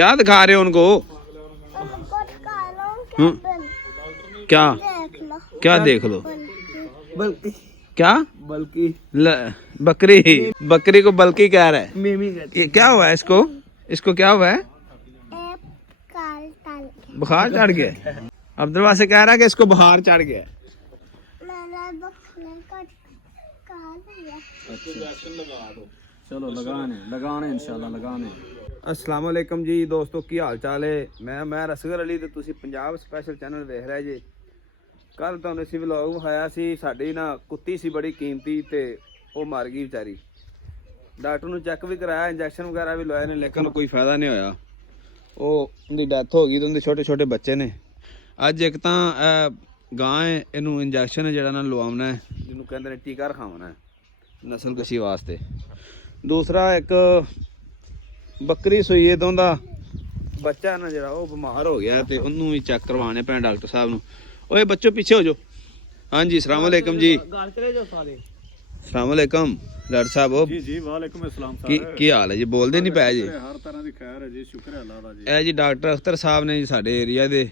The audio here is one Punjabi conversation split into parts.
क्या दिखा रहे हो उनको? क्या क्या देख लो? बल्कि क्या बल्कि बकरी बकरी को बल्कि कह रहा है। मिमी ये क्या हुआ है इसको? इसको क्या हुआ है? बुखार चढ़ गया। अब्दुल्ला से कह रहा है कि इसको बुखार चढ़ गया। चलो लगाने इंशाल्लाह लगाने। अस्सलाम वालेकुम जी दोस्तों, की हाल चाल है? मैं असगर अली ਤੇ ਤੁਸੀਂ ਪੰਜਾਬ ਸਪੈਸ਼ਲ ਚੈਨਲ ਵੇਖ ਰਹੇ ਜੀ। ਕੱਲ ਤੁਹਾਨੂੰ ਅਸੀਂ ਵਲੌਗ ਵਿਖਾਇਆ ਸੀ, ਸਾਡੀ ਨਾ ਕੁੱਤੀ ਸੀ ਬੜੀ ਕੀਮਤੀ ਤੇ ਉਹ ਮਰ ਗਈ ਵਿਚਾਰੀ। ਡਾਕਟਰ ਨੂੰ ਚੈੱਕ ਵੀ ਕਰਾਇਆ, ਇੰਜੈਕਸ਼ਨ ਵਗੈਰਾ ਵੀ ਲਵਾਏ ਨੇ, ਲੇਕਿਨ ਕੋਈ ਫਾਇਦਾ ਨਹੀਂ ਹੋਇਆ। ਉਹ ਉਹਦੀ ਡੈਥ ਹੋ ਗਈ ਤੇ ਉਹਦੇ ਛੋਟੇ ਛੋਟੇ ਬੱਚੇ ਨੇ। ਅੱਜ ਇੱਕ ਤਾਂ ਗਾਂ ਹੈ, ਇਹਨੂੰ ਇੰਜੈਕਸ਼ਨ ਜਿਹੜਾ ਨਾ ਲਵਾਉਣਾ ਹੈ, ਜਿਹਨੂੰ ਕਹਿੰਦੇ ਨੇ ਟੀਕਾ ਰਖਾਉਣਾ ਹੈ ਨਸਲ ਕਸ਼ੀ ਵਾਸਤੇ। ਦੂਸਰਾ ਇੱਕ ਬੱਕਰੀ ਸੂਈ ਹੈ, ਤੋਂ ਦਾ ਬੱਚਾ ਨਾ ਜਿਹੜਾ ਉਹ ਬਿਮਾਰ ਹੋ ਗਿਆ ਤੇ ਉਹਨੂੰ ਵੀ ਚੈੱਕ ਕਰਵਾਉਣੇ ਪੈਣ ਡਾਕਟਰ ਸਾਹਿਬ ਨੂੰ। ਓਏ ਬੱਚੋ ਪਿੱਛੇ ਹੋ ਜਾਓ। ਹਾਂਜੀ अस्सलाम वालेकुम जी। अस्सलाम वालेकुम डॉक्टर साहब। जी जी वालेकुम अस्सलाम ਕੀ ਹਾਲ ਹੈ ਜੀ? ਬੋਲਦੇ ਨਹੀਂ ਪਏ ਜੀ। हर तरह की खैर है जी, शुक्र है अल्लाह दा जी। ਇਹ ਜੀ ਡਾਕਟਰ ਅਖਤਰ ਸਾਹਿਬ ਨੇ ਜੀ ਸਾਡੇ ਏਰੀਆ ਦੇ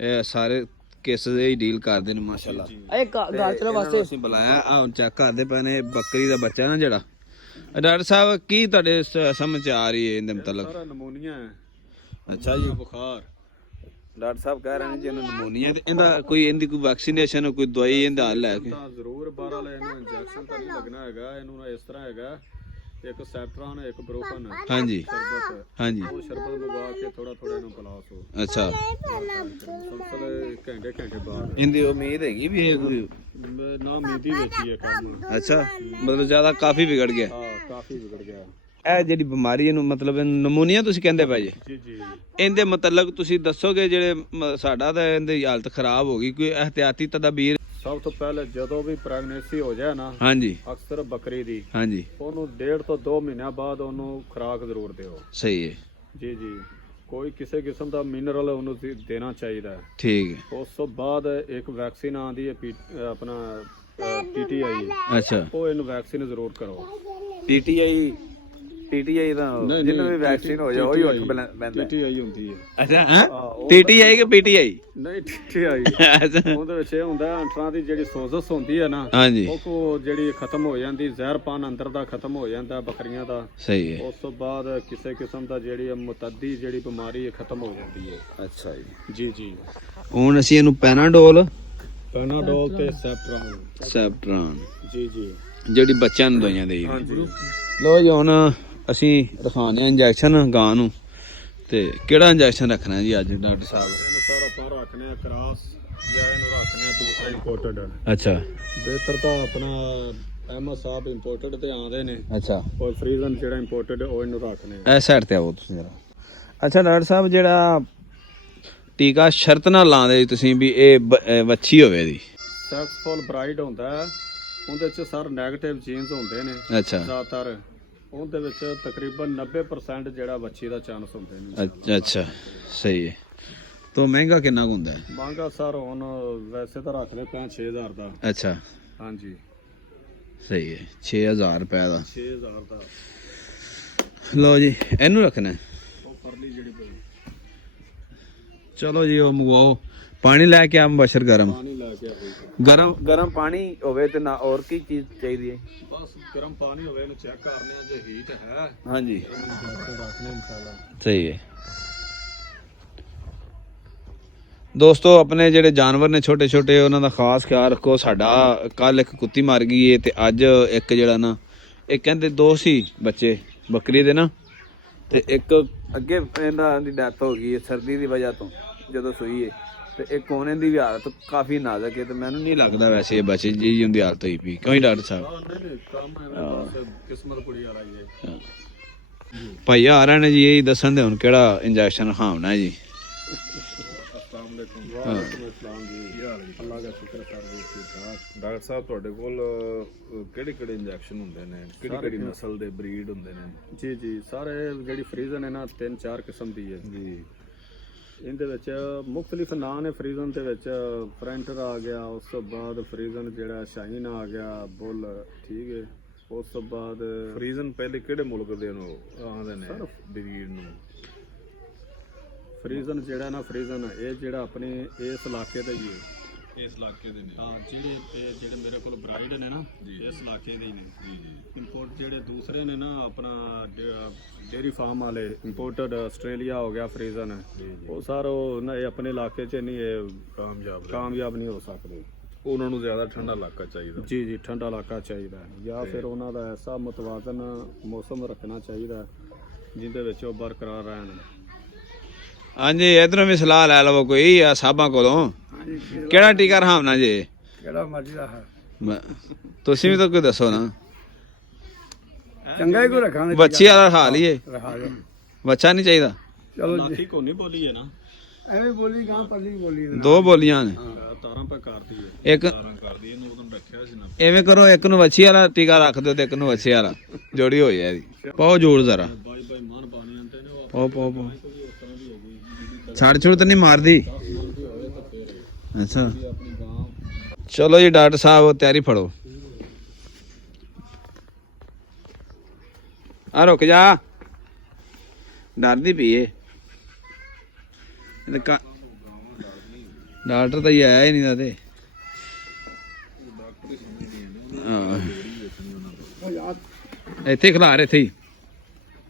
ਇਹ ਸਾਰੇ ਕੇਸਿਸ ਹੀ ਡੀਲ ਕਰਦੇ ਨੇ ਮਾਸ਼ਾਅੱਲਾ। ਇਹ ਗੱਲ ਚਲੋ ਵਾਸਤੇ ਅਸੀਂ ਬੁਲਾਇਆ ਆ ਹੁਣ ਚੈੱਕ ਕਰਦੇ ਪਏ ਨੇ ਬੱਕਰੀ ਦਾ ਬੱਚਾ ਨਾ ਜਿਹੜਾ। ਡਾਕਟਰ ਸਾਹਿਬ ਕੀ ਤੁਹਾਡੇ ਸਮਝ ਆ ਰਹੀ ਹੈ ਇਹਦੇ ਮੁਤਲਕ? ਸਾਰਾ ਨਮੂਨੀਆ ਹੈ। ਅੱਛਾ ਜੀ, बुखार ਡਾਕਟਰ ਸਾਹਿਬ ਕਹਿ ਰਹੇ ਨੇ ਜੀ ਇਹਨੂੰ ਨਮੂਨੀਆ ਤੇ ਇਹਦੀ ਕੋਈ ਵੈਕਸੀਨੇਸ਼ਨ ਕੋਈ ਦਵਾਈ ਇਹਦਾ ਹੱਲ ਹੈ ਕਿ? ਤਾਂ ਜ਼ਰੂਰ ਬਾਹਰ ਵਾਲੇ ਇਹਨੂੰ ਇੰਜੈਕਸ਼ਨ ਤਾਂ ਨਹੀਂ ਲੱਗਣਾ ਹੈਗਾ, ਇਹਨੂੰ ਇਸ ਤਰ੍ਹਾਂ ਹੈਗਾ ਇੱਕ ਸੈਟਰਾਨ ਇੱਕ ਬਰੋਫਨ ਹਾਂਜੀ ਸ਼ਰਬਤ, ਹਾਂਜੀ ਉਹ ਸ਼ਰਬਤ ਮੰਗਵਾ ਕੇ ਥੋੜਾ ਥੋੜਾ ਇਹਨੂੰ ਪਿਲਾਓ। ਅੱਛਾ, ਮੁਸਲਸਲ ਘੰਟੇ ਬਾਅਦ ਇਹਦੀ ਉਮੀਦ ਹੈਗੀ ਵੀ ਇਹ ਕੋਈ? ਨਾ ਉਮੀਦੀ ਵਿੱਚ ਹੀ ਹੈ ਕੰਮ। ਅੱਛਾ, ਮਤਲਬ ਜ਼ਿਆਦਾ ਕਾਫੀ ਵਿਗੜ ਗਿਆ। ਹਾਂ ਕਾਫੀ ਵਿਗੜ ਗਿਆ। ਇਹ ਜਿਹੜੀ ਬਿਮਾਰੀ ਇਹਨੂੰ ਮਤਲਬ ਨਮੂਨੀਆ ਤੁਸੀਂ ਕਹਿੰਦੇ ਪਏ ਜੀ? ਜੀ ਜੀ ਇਹਦੇ ਮਤਲਬ ਤੁਸੀਂ ਦੱਸੋਗੇ ਜਿਹੜੇ ਸਾਡਾ ਤਾਂ ਇਹਦੀ ਹਾਲਤ ਖਰਾਬ ਹੋ ਗਈ, ਕੋਈ ਇਹਤਿਆਤੀ ਤਦਾਬੀਰ? ਸਭ ਤੋਂ ਪਹਿਲੇ ਜਦੋਂ ਵੀ ਪ੍ਰੈਗਨੈਂਸੀ ਹੋ ਜਾਏ ਨਾ, ਹਾਂਜੀ ਅਕਸਰ ਬੱਕਰੀ ਦੀ, ਹਾਂਜੀ ਉਹਨੂੰ 1.5 ਤੋਂ 2 ਮਹੀਨਿਆਂ ਬਾਅਦ ਉਹਨੂੰ ਖੁਰਾਕ ਜ਼ਰੂਰ ਦਿਓ। ਸਹੀ ਹੈ, ਜੀ ਜੀ ਕੋਈ ਕਿਸੇ ਕਿਸਮ ਦਾ ਮਿਨਰਲ ਉਹਨੂੰ ਦੇਣਾ ਚਾਹੀਦਾ ਹੈ। ਠੀਕ ਹੈ। ਉਸ ਤੋਂ ਬਾਅਦ ਇੱਕ ਵੈਕਸੀਨ ਆਉਂਦੀ ਹੈ ਆਪਣਾ PTI, ਅੱਛਾ, ਉਹ ਇਹਨੂੰ ਵੈਕਸੀਨ ਜ਼ਰੂਰ ਕਰੋ। PTI ਦਾ ਜਿਹਨੂੰ ਵੀ ਵੈਕਸੀਨ ਹੋ ਜਾ ਉਹੀ ਉੱਠ ਪੈਂਦਾ। PTI ਹੁੰਦੀ ਹੈ। ਅੱਛਾ, ਹਾਂ PTI ਕਿ PTI? ਨਹੀਂ PTI ਉਹਦੇ ਵਿੱਚ ਇਹ ਹੁੰਦਾ ਅੰਟਰਾਂ ਦੀ ਜਿਹੜੀ ਸੋਜ਼ਸ ਹੁੰਦੀ ਹੈ ਨਾ, ਹਾਂਜੀ, ਉਹ ਜਿਹੜੀ ਖਤਮ ਹੋ ਜਾਂਦੀ, ਜ਼ਹਿਰਪਾਨ ਅੰਦਰ ਦਾ ਖਤਮ ਹੋ ਜਾਂਦਾ ਬੱਕਰੀਆਂ ਦਾ। ਸਹੀ ਹੈ। ਉਸ ਤੋਂ ਬਾਅਦ ਕਿਸੇ ਕਿਸਮ ਦਾ ਜਿਹੜੀ ਮੁਤੱਦੀ ਜਿਹੜੀ ਬਿਮਾਰੀ ਖਤਮ ਹੋ ਜਾਂਦੀ ਹੈ। ਅੱਛਾ ਜੀ ਜੀ ਜੀ ਹੁਣ ਅਸੀਂ ਇਹਨੂੰ ਪੈਨਾਡੋਲ ਤੇ ਸੈਪਟਰਾਨ ਜੀ ਜੀ ਜਿਹੜੀ ਬੱਚਿਆਂ ਨੂੰ ਦਵਾਈਆਂ ਦੇਈ। ਹਾਂਜੀ ਲੋ ਜੀ ਹੁਣ ਅਸੀਂ ਰਖਾਣੇ ਆ ਇੰਜੈਕਸ਼ਨ ਗਾਂ ਨੂੰ। ਤੇ ਕਿਹੜਾ ਇੰਜੈਕਸ਼ਨ ਰੱਖਣਾ ਜੀ ਅੱਜ ਡਾਕਟਰ ਸਾਹਿਬ? ਇਹਨੂੰ ਸਾਰਾ ਪਾਰ ਰੱਖਣੇ ਆ ਕ੍ਰਾਸ ਜਾਂ ਇਹਨੂੰ ਰੱਖਣੇ ਆ ਦੂਸਰਾ ਇੰਪੋਰਟਡ। ਅੱਛਾ, ਬਿਹਤਰ ਤਾਂ ਆਪਣਾ ਅਹਿਮਦ ਸਾਹਿਬ ਇੰਪੋਰਟਡ ਤੇ ਆਉਂਦੇ ਨੇ, ਅੱਛਾ, ਔਰ ਫਰੀਜ਼ਨ ਜਿਹੜਾ ਇੰਪੋਰਟਡ ਉਹ ਇਹਨੂੰ ਰੱਖਣੇ ਆ। ਇਹ ਸਾਈਡ ਤੇ ਆਓ ਤੁਸੀਂ ਜਰਾ। ਅੱਛਾ ਡਾਕਟਰ ਸਾਹਿਬ, ਜਿਹੜਾ ਟੀਕਾ ਸ਼ਰਤ ਨਾਲ ਲਾਉਂਦੇ ਜੀ ਤੁਸੀਂ ਵੀ ਇਹ ਵੱਛੀ ਹੋਵੇ ਦੀ? ਸੈਕਸਫੁਲ ਬਰਾਈਡ ਹੁੰਦਾ ਹੈ, ਉਹਦੇ ਚ ਸਰ ਨੈਗੇਟਿਵ ਜੀਨਸ ਹੁੰਦੇ ਨੇ ਅੱਛਾ, ਜ਼ਿਆਦਾਤਰ। ਉਹਦੇ ਵਿੱਚ ਤਕਰੀਬਨ 90% ਜਿਹੜਾ ਬੱਚੀ ਦਾ ਚਾਂਸ ਹੁੰਦੇ ਨੇ। ਅੱਛਾ, ਸਹੀ ਹੈ। ਤਾਂ ਮਹਿੰਗਾ ਕਿੰਨਾ ਕੁ ਹੁੰਦਾ ਹੈ? ਮਹਿੰਗਾ ਸਰ ਹੁਣ ਵੈਸੇ ਤਾਂ ਰੱਖ ਲੈ 6000 ਦਾ। ਅੱਛਾ, ਹਾਂਜੀ ਸਹੀ ਹੈ, 6000 ਰੁਪਏ ਦਾ। 6000 ਦਾ। ਲੋ ਜੀ ਇਹਨੂੰ ਰੱਖਣਾ। ਉਹ ਪਰਲੀ ਜਿਹੜੀ ਚਲੋ ਜੀ ਉਹ ਮੰਗਵਾਓ। ਪਾਣੀ ਲੈ ਕੇ ਆ ਮੁਬਸ਼ਰ ਗਰਮ ਪਾਣੀ ਲੈ ਕੇ ਆਵੇ। ਗਰਮ ਪਾਣੀ ਹੋਵੇ ਤੇ ਨਾ ਹੋਰ ਕੀ ਚੀਜ਼ ਚਾਹੀਦੀ ਹੈ? ਬਸ ਗਰਮ ਪਾਣੀ ਹੋਵੇ, ਇਹਨੂੰ ਚੈੱਕ ਕਰਨੇ ਆ ਜੇ ਹੀਟ ਹੈ। ਹਾਂਜੀ, ਰੱਖਣੇ ਇਨਸ਼ਾਅੱਲਾ। ਸਹੀ ਹੈ। ਦੋਸਤੋ ਆਪਣੇ ਜਿਹੜੇ ਜਾਨਵਰ ਨੇ ਛੋਟੇ ਛੋਟੇ ਉਹਨਾਂ ਦਾ ਖਾਸ ਖਿਆਲ ਰੱਖੋ। ਸਾਡਾ ਕੱਲ ਇੱਕ ਕੁੱਤੀ ਮਰ ਗਈ ਹੈ ਤੇ ਅੱਜ ਇੱਕ ਜਿਹੜਾ ਨਾ, ਇਹ ਕਹਿੰਦੇ 2 ਸੀ ਬੱਚੇ ਬੱਕਰੀ ਦੇ ਨਾ, ਤੇ ਇੱਕ ਅੱਗੇ ਇਹਨਾਂ ਦੀ ਡੈਥ ਹੋ ਗਈ ਹੈ ਸਰਦੀ ਦੀ ਵਜ੍ਹਾ ਤੋਂ ਜਦੋਂ ਸੂਈ ਹੈ। ਤੇ ਇੱਕ ਉਹਨੇ ਦੀ ਵੀ ਹਾਲਤ ਕਾਫੀ ਨਾਜ਼ੁਕ ਹੈ ਤੇ ਮੈਨੂੰ ਨਹੀਂ ਲੱਗਦਾ ਵੈਸੇ ਇਹ ਬੱਚੇ ਜੀ ਹੁੰਦੀ ਹਾਲਤ ਹੋਈ ਪਈ। ਕਿਉਂ ਡਾਕਟਰ ਸਾਹਿਬ? ਕਿਸਮਤ ਕੁੜੀ ਵਾਲਾ ਹੀ ਹੈ ਭਾਈ ਆ ਰਹੇ ਨੇ ਜੀ, ਇਹੀ ਦੱਸਣ ਦੇ ਹੁਣ ਕਿਹੜਾ ਇੰਜੈਕਸ਼ਨ ਖਾਵਣਾ ਜੀ। ਡਾਕਟਰ ਸਾਹਿਬ ਤੁਹਾਡੇ ਕੋਲ ਕਿਹੜੇ ਇੰਜੈਕਸ਼ਨ ਹੁੰਦੇ ਨੇ, ਕਿਹੜੀ ਨਸਲ ਦੇ ਬਰੀਡ ਹੁੰਦੇ ਨੇ? ਜੀ ਜੀ ਸਾਰੇ ਜਿਹੜੀ ਫਰੀਜ਼ਨ ਹੈ ਨਾ 3-4 ਕਿਸਮ ਦੀ ਹੈ ਜੀ। ਇਹਦੇ ਵਿੱਚ ਮੁxtਲਿਫ ਨਾਂ ਨੇ। ਫਰੀਜ਼ਨ ਦੇ ਵਿੱਚ ਫਰੈਂਟਰ ਆ ਗਿਆ, ਉਸ ਤੋਂ ਬਾਅਦ ਫਰੀਜ਼ਨ ਜਿਹੜਾ ਸ਼ਾਹੀਨ ਆ ਗਿਆ, ਬੁੱਲ, ਠੀਕ ਹੈ। ਉਸ ਤੋਂ ਬਾਅਦ ਫਰੀਜ਼ਨ ਪਹਿਲੇ ਕਿਹੜੇ ਮੁਲਕ ਦੇ ਨੂੰ ਆਉਂਦੇ ਨੇ ਬਰੀਡ ਨੂੰ? ਫਰੀਜ਼ਨ ਜਿਹੜਾ ਨਾ ਫਰੀਜ਼ਨ ਇਹ ਜਿਹੜਾ ਆਪਣੇ ਇਸ ਇਲਾਕੇ ਦਾ ਹੀ ਹੈ। ਇਸ ਇਲਾਕੇ ਦੇ ਨੇ। ਹਾਂ ਜਿਹੜੇ ਮੇਰੇ ਕੋਲ ਬ੍ਰਾਈਡ ਨੇ ਨਾ ਇਸ ਇਲਾਕੇ ਦੇ ਹੀ ਨੇ। ਜੀ ਜੀ। ਇੰਪੋਰਟ ਜਿਹੜੇ ਦੂਸਰੇ ਨੇ ਨਾ ਆਪਣਾ ਡੇਰੀ ਫਾਰਮ ਵਾਲੇ ਇੰਪੋਰਟਡ ਆਸਟ੍ਰੇਲੀਆ ਹੋ ਗਿਆ ਫਰੀਜ਼ਨ ਉਹ ਸਾਰਾ ਨਾ ਇਹ ਆਪਣੇ ਇਲਾਕੇ 'ਚ ਨਹੀਂ ਇਹ ਕਾਮਯਾਬ ਨਹੀਂ ਹੋ ਸਕਦੇ। ਉਹਨਾਂ ਨੂੰ ਜ਼ਿਆਦਾ ਠੰਡਾ ਇਲਾਕਾ ਚਾਹੀਦਾ। ਜੀ ਜੀ ਠੰਡਾ ਇਲਾਕਾ ਚਾਹੀਦਾ ਹੈ ਜਾਂ ਫਿਰ ਉਹਨਾਂ ਦਾ ਐਸਾ ਮੁਤਵਾਜ਼ਨ ਮੌਸਮ ਰੱਖਣਾ ਚਾਹੀਦਾ ਹੈ ਜਿਹਦੇ ਵਿੱਚ ਉਹ ਬਰਕਰਾਰ ਰਹਿਣ। ਹਾਂਜੀ ਇਧਰੋਂ ਵੀ ਸਲਾਹ ਲੈ ਲਵੋ ਕੋਈ ਆ ਸਾਬਾਂ ਕੋਲੋਂ ਕਿਹੜਾ ਟੀਕਾ ਰਹਾਵਣਾ ਜੇ ਕਿਹੜਾ ਮਰਜ਼ੀ ਦਾ ਤੁਸੀਂ ਵੀ ਤਾਂ ਕੋਈ ਦੱਸੋ ਨਾ ਚੰਗਾ ਹੀ ਕੋਈ ਰੱਖਾਂਗੇ ਬੱਚੀ ਵਾਲਾ ਰਖਾ ਲਈਏ ਰਖਾ ਲਓ ਬੱਚਾ ਨਹੀਂ ਚਾਹੀਦਾ ਚਲੋ ਲਾਠੀ ਕੋ ਨਹੀਂ ਬੋਲੀ ਹੈ ਨਾ ਐਵੇਂ ਬੋਲੀ ਗਾਂ ਪੱਲੀ ਬੋਲੀ ਦੋ ਬੋਲੀਆਂ ਨੇ ਤਾਰਾਂ ਪਾ ਕਰਦੀ ਹੈ ਇੱਕ ਕਰਦੀ ਇਹਨੂੰ ਉਦੋਂ ਰੱਖਿਆ ਸੀ ਨਾ। ਐਵੇਂ ਕਰੋ ਇੱਕ ਨੂੰ ਵੱਛੀ ਵਾਲਾ ਟੀਕਾ ਰੱਖ ਦਿਓ ਤੇ ਇੱਕ ਨੂੰ ਵੱਛੇ ਵਾਲਾ ਜੋੜੀ ਹੋਈ ਹੈ ਇਹਦੀ ਪਾਓ ਜੋੜ ਜ਼ਰਾ ਬਾਈ ਮਾਨ ਪਾਣੀ ਆਂਦੇ ਨੇ ਉਹ ਪਾਓ ਪਾਓ ਪਾਓ ਛੜ ਛੁੜ ਤਾਂ ਨਹੀਂ ਮਾਰਦੀ ਅੱਛਾ ਆਪਣੀ ਗਾਂ। ਚਲੋ ਜੀ ਡਾਕਟਰ ਸਾਹਿਬ ਤਿਆਰੀ ਫੜੋ ਆ ਰੁਕ ਜਾ ਡਰਦੀ ਪਈਏ ਡਾਕਟਰ ਤਾਂ ਹੀ ਆਇਆ ਹੀ ਨਹੀਂ ਦਾ ਤੇ ਹਾਂ ਇੱਥੇ ਖਿਲਾਰ ਇੱਥੇ ਹੀ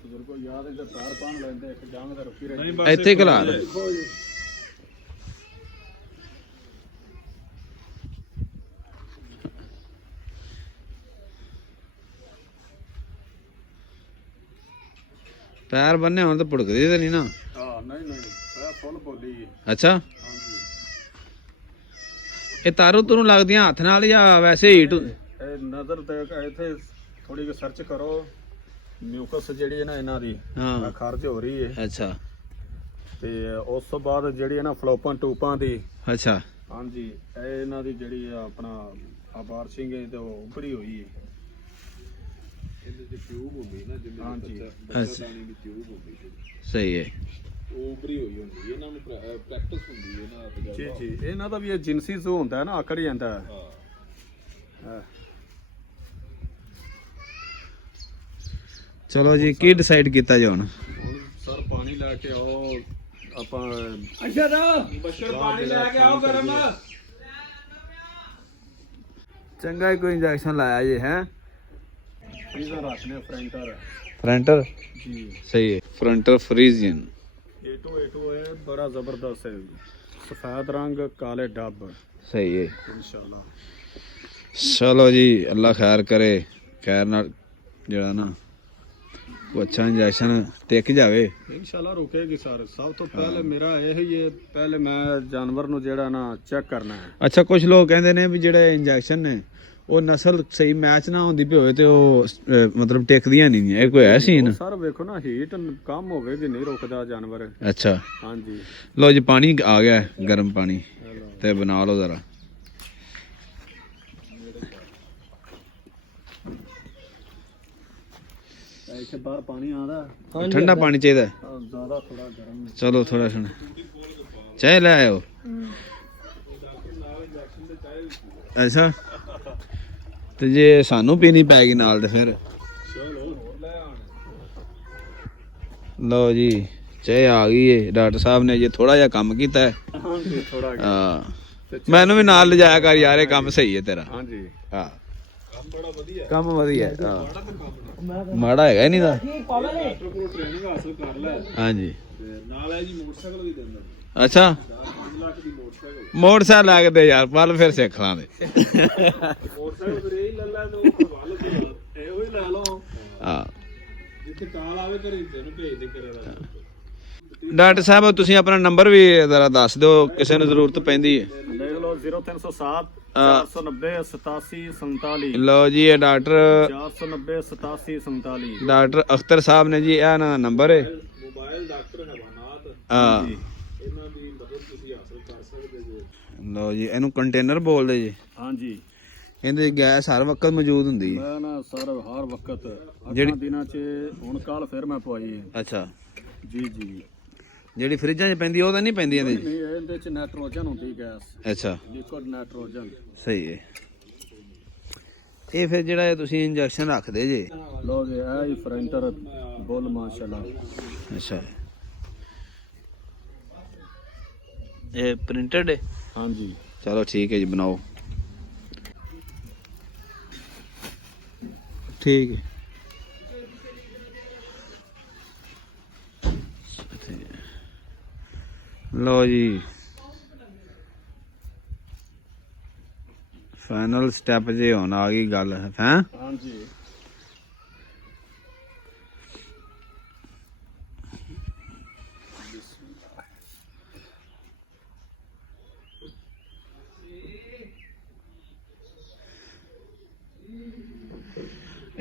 ਬਜ਼ੁਰਗੋ ਯਾਦ ਹੈ ਤਾਰ ਪਾਣ ਲੈਂਦੇ ਇੱਕ ਜੰਗ ਦਾ ਰੁਕੀ ਰਹੀ ਇੱਥੇ ਹੀ ਖਿਲਾਰ ਪੈਰ ਬੰਨੇ ਹੁਣ ਤਾਂ ਭੁੜਕਦੇ ਤਾਂ ਨਹੀਂ ਨਾ। ਹਾਂ ਨਹੀਂ ਫੁੱਲ ਬੋਲੀ ਅੱਛਾ ਹਾਂਜੀ। ਇਹ ਤਾਰੂ ਤੁਰੂ ਲੱਗਦੀਆਂ ਹੱਥ ਨਾਲ ਜਾਂ ਵੈਸੇ ਹੀਟ ਇਹ ਨਜ਼ਰ ਤੇ ਇੱਥੇ ਥੋੜੀ ਜਿਹੀ ਸਰਚ ਕਰੋ ਮਿਊਕਸ ਜਿਹੜੀ ਹੈ ਨਾ ਇਹਨਾਂ ਦੀ ਹਾਂ ਖਾਰਜ ਹੋ ਰਹੀ ਹੈ ਅੱਛਾ ਤੇ ਉਸ ਤੋਂ ਬਾਅਦ ਜਿਹੜੀ ਹੈ ਨਾ ਫਲੋਪਾਂ ਟੂਪਾਂ ਦੀ ਅੱਛਾ ਹਾਂਜੀ ਇਹ ਇਹਨਾਂ ਦੀ ਜਿਹੜੀ ਆਪਣਾ ਆਬਾਰਸ਼ਿੰਗ ਹੈ ਤੇ ਉਹ ਉੱਭਰੀ ਹੋਈ ਹੈ। ਇਹਦੇ ਚ ਟਿਊਬ ਹੁੰਦੀ ਨਾ ਜਿਵੇਂ ਹਾਂਜੀ। ਬੱਚਾ ਦਾਣੀ ਦੀ ਟਿਊਬ ਹੁੰਦੀ ਸਹੀ ਹੈ ਉਹ ਉਭਰੀ ਹੋਈ ਹੁੰਦੀ ਇਹਨਾਂ ਨੂੰ ਪ੍ਰੈਕਟਿਸ ਹੁੰਦੀ ਹੈ ਨਾ ਤਜਰਬਾ। ਜੀ ਜੀ ਇਹਨਾਂ ਦਾ ਵੀ ਇਹ ਜਿਨਸੀ ਜ਼ੂ ਹੁੰਦਾ ਹੈ ਨਾ ਆਕੜ ਜਾਂਦਾ ਹੈ। ਹਾਂ ਹਾਂ। ਚਲੋ ਜੀ ਕੀ ਡਿਸਾਈਡ ਕੀਤਾ ਜੀ ਹੁਣ ਹੁਣ ਸਰ ਪਾਣੀ ਲੈ ਕੇ ਆਓ ਆਪਾਂ ਅੱਛਾ ਦਾ ਬਸ਼ਰ ਪਾਣੀ ਲੈ ਕੇ ਆਓ ਗਰਮ ਚੰਗਾ ਹੀ ਕੋਈ ਇੰਜੈਕਸ਼ਨ ਲਾਇਆ ਜੀ ਹੈ ਫਰੀਜ਼ਰ ਰੱਖਨੇ ਫਰੈਂਟਰ ਫਰੰਟਰ ਜੀ ਸਹੀ ਹੈ ਫਰੰਟਰ ਫਰੀਜ਼ੀਅਨ A2 ਹੈ ਬੜਾ ਜ਼ਬਰਦਸਤ ਹੈ ਸਫੈਦ ਰੰਗ ਕਾਲੇ ਡੱਬ ਸਹੀ ਹੈ ਇਨਸ਼ਾਅੱਲਾ। ਚਲੋ ਜੀ ਅੱਲਾ ਖੈਰ ਕਰੇ ਖੈਰ ਨਾਲ ਜਿਹੜਾ ਨਾ ਉਹ ਅੱਛਾ ਇੰਜੈਕਸ਼ਨ ਟਿਕ ਜਾਵੇ ਇਨਸ਼ਾਅੱਲਾ ਰੁਕੇਗੀ ਸਰ। ਸਭ ਤੋਂ ਪਹਿਲੇ ਮੇਰਾ ਇਹ ਹੀ ਹੈ ਪਹਿਲੇ ਮੈਂ ਜਾਨਵਰ ਨੂੰ ਜਿਹੜਾ ਨਾ ਚੈੱਕ ਕਰਨਾ ਹੈ। ਅੱਛਾ ਕੁਝ ਲੋਕ ਕਹਿੰਦੇ ਨੇ ਵੀ ਜਿਹੜੇ ਇੰਜੈਕਸ਼ਨ ਨੇ ਉਹ ਨਸਲ ਸਹੀ ਮੈਚ ਨਾ ਹੁੰਦੀ ਪਈ ਹੋਵੇ ਤੇ ਉਹ ਮਤਲਬ ਟਿਕਦੀਆਂ ਨਹੀਂ ਇਹ ਕੋਈ ਹੈ ਸੀਨ ਸਰ ਵੇਖੋ ਨਾ ਹੀਟ ਕਮ ਹੋਵੇਗੀ ਨਹੀਂ ਰੁਕਦਾ ਜਾਨਵਰ। ਅੱਛਾ ਹਾਂਜੀ ਲੋ ਜੀ ਪਾਣੀ ਆ ਗਿਆ ਹੈ, ਗਰਮ ਪਾਣੀ ਤੇ ਬਣਾ ਲਓ ਜ਼ਰਾ ਇੱਥੇ ਬਾਹਰ ਪਾਣੀ ਆਉਂਦਾ ਠੰਡਾ ਪਾਣੀ ਚਾਹੀਦਾ ਹੈ। ਜ਼ਿਆਦਾ ਥੋੜਾ ਗਰਮ ਚਲੋ ਥੋੜਾ ਸੁਣ ਚਾਹ ਲੈ ਆਇਓ ਅੱਛਾ ਤੇ ਜੇ ਸਾਨੂੰ ਪੀਣੀ ਪੈਗੀ ਨਾਲ ਤੇ ਫਿਰ ਲਓ ਜੀ ਚਾਹ ਆ ਗਈ ਏ ਡਾਕਟਰ ਸਾਹਿਬ ਨੇ ਜੇ ਥੋੜਾ ਜਿਹਾ ਕੰਮ ਕੀਤਾ ਹੈ ਹਾਂਜੀ ਥੋੜਾ ਹਾਂ ਮੈਨੂੰ ਵੀ ਨਾਲ ਲਿਜਾਇਆ ਕਰ ਯਾਰ ਇਹ ਕੰਮ ਸਹੀ ਹੈ ਤੇਰਾ ਹਾਂਜੀ ਹਾਂ ਕੰਮ ਵਧੀਆ ਹੈ ਹਾਂ ਮਾੜਾ ਹੈਗਾ ਨਹੀਂ ਦਾ ਡਾਕਟਰ ਕੋਲ ਟ੍ਰੇਨਿੰਗ ਹਾਸਲ ਕਰ ਲੈ ਹਾਂਜੀ ਤੇ ਨਾਲ ਹੈ ਜੀ ਮੋਟਰਸਾਈਕਲ ਵੀ ਦਿੰਦਾ ਅੱਛਾ 5 ਲੱਖ ਦੀ ਮੋਟਰਸਾਈਕਲ ਮੋਟਰਸਾਈਕਲ ਲਾ ਕੇ ਦੇ ਯਾਰ ਪਲ ਫਿਰ ਸਿੱਖ ਲਾਂਦੇ ਮੋਟਰਸਾਈਕਲ ਫਿਰ ਇਹ ਲੈ ਲੈ ਤੇ ਵੱਲ ਤੇ ਇਹੋ ਹੀ ਲੈ ਲਓ ਹਾਂ ਜਿੱਥੇ ਕਾਲ ਆਵੇ ਘਰੇ ਤੈਨੂੰ ਭੇਜ ਦੇ ਕਰੇ ਡਾਕਟਰ ਸਾਹਿਬ ਤੁਸੀਂ ਆਪਣਾ ਨੰਬਰ ਵੀ ਜ਼ਰਾ ਦੱਸ ਦਿਓ ਕਿਸੇ ਨੂੰ ਜ਼ਰੂਰਤ ਪੈਂਦੀ ਹੈ ਦੇਖ ਲਓ 0307 490 8747 ਲਓ ਜੀ ਇਹ ਡਾਕਟਰ 490 8747 ਡਾਕਟਰ ਅਖਤਰ ਸਾਹਿਬ ਨੇ ਜੀ ਇਹ ਨਾ ਨੰਬਰ ਹੈ ਮੋਬਾਈਲ ਡਾਕਟਰ ਹਵਾਨਾਤ ਹਾਂ ਇਹਨਾਂ ਦੀ ਮਦਦ ਤੁਸੀਂ ਹਾਸਲ ਕਰ ਸਕਦੇ ਜੀ। ਲਓ ਜੀ ਇਹਨੂੰ ਕੰਟੇਨਰ ਬੋਲਦੇ ਜੀ ਹਾਂਜੀ ਇਹਦੇ ਗੈਸ ਹਰ ਵਕਤ ਮੌਜੂਦ ਹੁੰਦੀ ਹੈ ਮੈਂ ਨਾ ਸਰ ਹਰ ਵਕਤ ਜਿਹੜੀ- 8 ਦਿਨਾਂ ਚ ਹੁਣ ਕੱਲ ਫਿਰ ਮੈਂ ਪਵਾਈ ਹੈ ਅੱਛਾ ਜੀ ਜੀ ਜਿਹੜੀ ਫਰਿੱਜਾਂ 'ਚ ਪੈਂਦੀ ਉਹ ਤਾਂ ਨਹੀਂ ਪੈਂਦੀ ਇਹਦੇ 'ਚ ਨਹੀਂ ਇਹਦੇ ਚ ਨਾਈਟ੍ਰੋਜਨ ਹੁੰਦੀ ਗੈਸ ਅੱਛਾ ਲਿਕੁਇਡ ਨਾਈਟ੍ਰੋਜਨ ਸਹੀ ਹੈ ਇਹ ਫਿਰ ਜਿਹੜਾ ਇਹ ਤੁਸੀਂ ਇੰਜੈਕਸ਼ਨ ਰੱਖਦੇ ਜੇ ਲੋ ਜੀ ਇਹ ਹੀ ਫਰੈਂਟਰ ਬੁੱਲ ਮਾਸ਼ਾਅੱਲਾ ਅੱਛਾ ਇਹ ਪ੍ਰਿੰਟਡ ਹੈ? ਹਾਂਜੀ ਚਲੋ ਠੀਕ ਹੈ ਜੀ, ਬਣਾਓ। ਠੀਕ ਹੈ। ਲਓ ਜੀ, ਫਾਈਨਲ ਸਟੈਪ ਜੇ ਹੁਣ ਆ ਗਈ ਗੱਲ ਹੈ। ਹਾਂਜੀ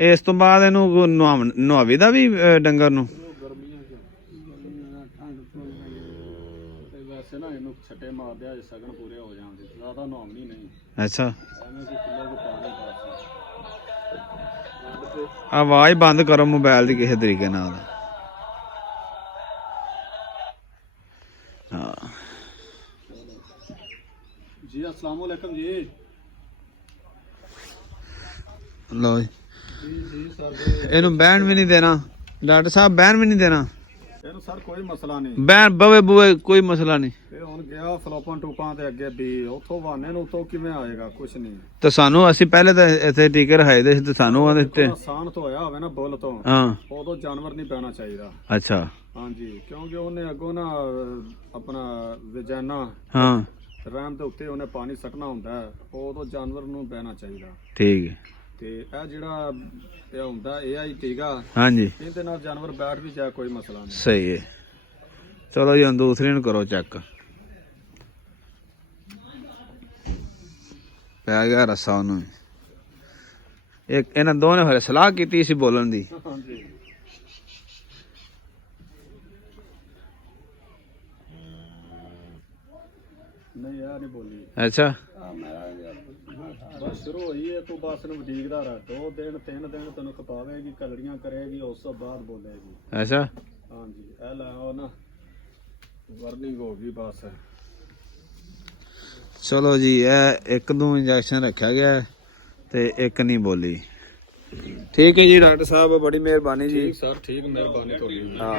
ਇਸ ਤੋਂ ਬਾਅਦ ਇਹਨੂੰ ਨਹਾਵੀ ਦਾ ਵੀ ਡੰਗਰ ਨੂੰ? ਤੇ ਵੈਸੇ ਨਾ ਇਹਨੂੰ ਛੱਟੇ ਮਾਰਦੇ ਆ ਸਗਨ ਪੂਰੇ ਹੋ ਜਾਂਦੇ, ਜ਼ਿਆਦਾ ਨਹਾਉਣੀ ਨਹੀਂ, ਅੱਛਾ, ਐਵੇਂ ਕੋਈ ਕਿਲੋ ਕੋ ਪਾ ਦੇ ਬਸ। ਆਵਾਜ਼ ਬੰਦ ਕਰੋ ਮੋਬਾਈਲ ਦੀ ਕਿਸੇ ਤਰੀਕੇ ਨਾਲ। ਹਾਂ ਜੀ अस्सलाम वालेकुम जी। ਲਓ ਜੀ, ਜੀ ਸਰ ਇਹਨੂੰ ਬਹਿਣ ਵੀ ਨਹੀਂ ਦੇਣਾ ਡਾਕਟਰ ਸਾਹਿਬ, ਬਹਿਣ ਵੀ ਨਹੀਂ ਦੇਣਾ? ਇਹਨੂੰ ਸਰ ਕੋਈ ਮਸਲਾ ਨਹੀਂ, ਬਹਿਣ ਬਵੇ ਬੂਏ ਕੋਈ ਮਸਲਾ ਨਹੀਂ। ਇਹ ਹੁਣ ਗਿਆ ਫਲੋਪਾਂ ਟੂਪਾਂ ਤੇ ਅੱਗੇ ਵੀ ਉੱਥੋਂ ਬਹਾਨੇ ਨੂੰ ਉੱਥੋਂ ਕਿਵੇਂ ਆਏਗਾ, ਕੁਛ ਨਹੀਂ। ਤੇ ਸਾਨੂੰ, ਅਸੀਂ ਪਹਿਲੇ ਤਾਂ ਇੱਥੇ ਟੀਕੇ ਰਖਾਏ ਦੇ ਸੀ ਤੇ ਸਾਨੂੰ ਆਂਦੇ ਤੇ ਆਸਾਨ ਤੋਂ ਹੋਇਆ ਹੋਵੇ ਨਾ ਬੁੱਲ ਤੋਂ, ਹਾਂ, ਉਦੋਂ ਜਾਨਵਰ ਨਹੀਂ ਪੈਣਾ ਚਾਹੀਦਾ। ਅੱਛਾ, ਹਾਂਜੀ ਕਿਉਂਕਿ ਉਹਨੇ ਅੱਗੋਂ ਨਾ ਆਪਣਾ ਵਜਾਨਾ ਹਾਂ ਰਹਿਮ ਦੇ ਉੱਤੇ ਉਹਨੇ ਪਾਣੀ ਸੱਟਣਾ ਹੁੰਦਾ ਹੈ, ਉਦੋਂ ਜਾਨਵਰ ਨੂੰ ਬਹਿਣਾ ਚਾਹੀਦਾ। ਠੀਕ ਹੈ। ਤੇ ਇਹ ਜਿਹੜਾ ਇਹ ਹੁੰਦਾ AI ਟੀਕਾ, ਹਾਂਜੀ ਇਹਦੇ ਨਾਲ ਜਾਨਵਰ ਬੈਠ ਵੀ ਜਾਏ ਕੋਈ ਮਸਲਾ ਨਹੀਂ। ਸਹੀ ਹੈ। ਚਲੋ ਜੀ, ਹੁਣ ਦੂਸਰੀ ਨੂੰ ਕਰੋ ਚੈੱਕ। ਪੈ ਗਿਆ ਰੱਸਾ ਉਹਨੂੰ। ਇੱਕ ਇਹਨਾਂ ਦੋਨੇ ਹੋਰੇ ਸਲਾਹ ਕੀਤੀ ਸੀ ਬੋਲਣ ਦੀ। ਹਾਂਜੀ ਨਹੀਂ ਯਾਰ ਨਹੀਂ ਬੋਲੀ, ਅੱਛਾ, ਬਸ ਸ਼ੁਰੂ ਹੋਈ ਹੈ ਤੂੰ ਬਸ ਨੂੰ ਉਡੀਕਦਾ ਰਹਿ, 2 ਦਿਨ 3 ਦਿਨ ਤੈਨੂੰ ਖਪਾਵੇਗੀ, ਕਲੜੀਆਂ ਕਰੇਗੀ, ਉਸ ਤੋਂ ਬਾਅਦ ਬੋਲੇਗੀ। ਅੱਛਾ, ਹਾਂਜੀ ਇਹ ਲੈ ਉਹ ਨਾ ਵਾਰਨਿੰਗ ਹੋ ਗਈ ਬਸ। ਚਲੋ ਜੀ, ਇਹ 1-2 ਇੰਜੈਕਸ਼ਨ ਰੱਖਿਆ ਗਿਆ ਹੈ ਤੇ ਇੱਕ ਨਹੀਂ ਬੋਲੀ। ਠੀਕ ਹੈ ਜੀ ਡਾਕਟਰ ਸਾਹਿਬ, ਬੜੀ ਮਿਹਰਬਾਨੀ ਜੀ। ਸਰ ਠੀਕ, ਮਿਹਰਬਾਨੀ ਤੁਹਾਡੀ। ਹਾਂ।